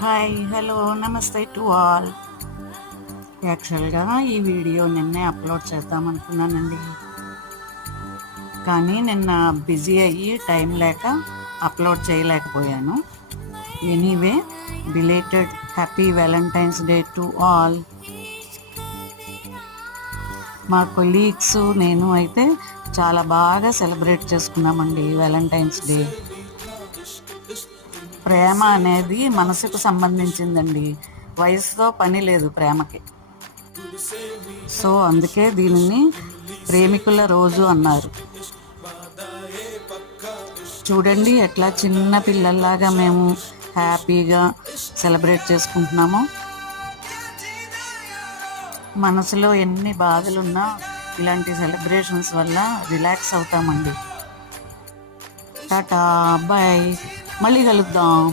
Hi hello నమస్తే to all. యాక్చువల్గా ఈ వీడియో నిన్నే అప్లోడ్ చేద్దాం అనుకున్నానండి, కానీ నిన్న బిజీ అయ్యి టైం లేక అప్లోడ్ చేయలేకపోయాను. Anyway, belated happy Valentine's day to all. మా కొలీగ్స్ నేను అయితే చాలా బాగా సెలబ్రేట్ చేసుకున్నామండి వ్యాలంటైన్స్ డే. ప్రేమ అనేది మనసుకు సంబంధించిందండి, వయసుతో పని లేదు ప్రేమకి. సో అందుకే దీనిని ప్రేమికుల రోజు అన్నారు. చూడండి ఎట్లా చిన్న పిల్లల్లాగా మేము హ్యాపీగా సెలబ్రేట్ చేసుకుంటున్నామో. మనసులో ఎన్ని బాధలున్నా ఇలాంటి సెలబ్రేషన్స్ వల్ల రిలాక్స్ అవుతామండి. టాటా, బాయ్, మళ్ళీ కలుద్దాం.